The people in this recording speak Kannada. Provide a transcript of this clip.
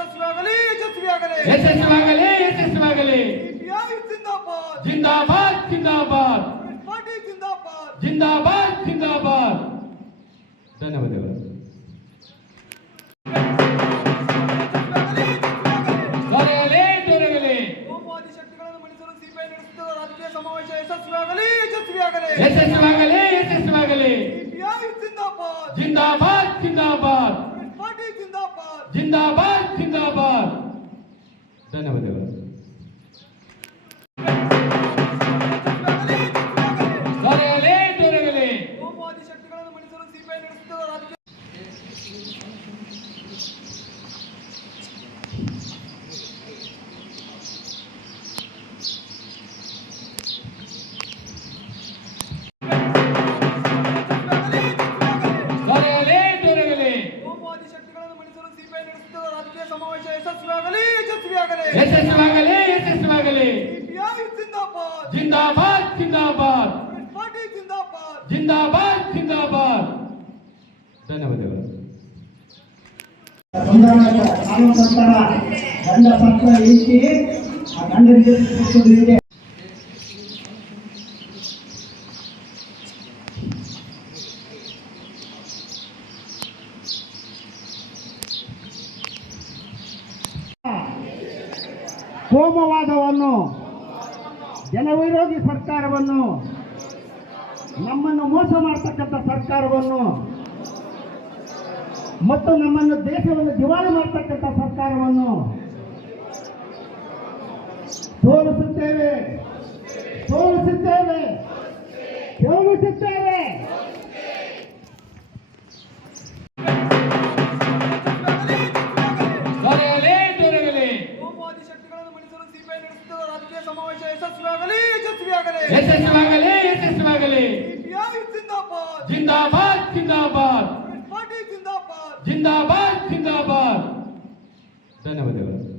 ಯಶಸ್ವಿಯಾಗಲಿ ಯಶಸ್ವಿಯಾಗಲಿ ಯಶಸ್ವಿಯಾಗಲಿ ಯಶಸ್ವಿಯಾಗಲಿ ಸಿಪಿಐ ಜಿಂದಾಬಾದ್ ಜಿಂದಾಬಾದ್ ಜಿಂದಾಬಾದ್ ಕಾಂಗ್ರೆಸ್ ಪಾರ್ಟಿ ಜಿಂದಾಬಾದ್ ಜಿಂದಾಬಾದ್ ಜಿಂದಾಬಾದ್ ಧನ್ಯವಾದಗಳು ದೊರೆಯಲಿ ದೊರೆಯಲಿ ಕೋಮುವಾದಿ ಶಕ್ತಿಗಳನ್ನು ಮಣಿಸಲು ಸಿಪಿಐ ನಡೆಸುತ್ತಿರುವ ರಾಜಕೀಯ ಸಮಾವೇಶ ಯಶಸ್ವಿಯಾಗಲಿ ಯಶಸ್ವಿಯಾಗಲಿ ಯಶಸ್ವಿಯಾಗಲಿ ಯಶಸ್ವಿಯಾಗಲಿ ಸಿಪಿಐ ಜಿಂದಾಬಾದ್ ಜಿಂದಾಬಾದ್ ಜಿಂದಾಬಾದ್ ಕಾಂಗ್ರೆಸ್ ಪಾರ್ಟಿ ಜಿಂದಾಬಾದ್ ಜಿಂದಾಬಾದ್ ಜಿಂದಾಬಾದ್ ರಾಜಕೀಯ ಸಮಾವೇಶ ಯಶಸ್ವಿಯಾಗಲಿ ಯಶಸ್ವಿಯಾಗಲಿ ಯಶಸ್ವಿಯಾಗಲಿ ಯಶಸ್ವಿಯಾಗಲಿ. ಸಿಪಿಐ ಜಿಂದಾಬಾದ್. ಜಿಂದಾಬಾದ್ ಜಿಂದಾಬಾದ್. ಜಿಂದಾಬಾದ್. ಜಿಂದಾಬಾದ್ ಜಿಂದಾಬಾದ್. ಧನ್ಯವಾದಗಳು. ಗಂಡ ಸತ್ತ ಹೆಂಡತಿ ಆ ಗಂಡನಿಗೆ ಕೋಮವಾದವನ್ನು ಜನವಿರೋಧಿ ಸರ್ಕಾರವನ್ನು, ನಮ್ಮನ್ನು ಮೋಸ ಮಾಡ್ತಕ್ಕಂಥ ಸರ್ಕಾರವನ್ನು ಮತ್ತು ನಮ್ಮನ್ನು ದೇಶವನ್ನು ದಿವಾಳಿ ಮಾಡ್ತಕ್ಕಂಥ ಸರ್ಕಾರವನ್ನು ಸೋಲಿಸುತ್ತೇವೆ. ಸೋಲಿಸುತ್ತೇವೆ. ಸೋಲಿಸುತ್ತೇವೆ. ಶಕ್ತಿಗಳನ್ನು ಮಣಿಸಲು ಸಿಪಿಐ ನಡೆಸುತ್ತಿರುವ ರಾಜಕೀಯ ಸಮಾವೇಶ ಯಶಸ್ವಿಯಾಗಲಿ ಯಶಸ್ವಿಯಾಗಲಿ. ಯಶಸ್ವಿಯಾಗಲಿ ಜಿಂದಾಬಾದ್. ಜಿಂದಾಬಾದ್ ಜಿಂದಾಬಾದ್. ಕಾಂಗ್ರೆಸ್ ಪಾರ್ಟಿ ಜಿಂದಾಬಾದ್. ಜಿಂದಾಬಾದ್ ಜಿಂದಾಬಾದ್. ಧನ್ಯವಾದಗಳು.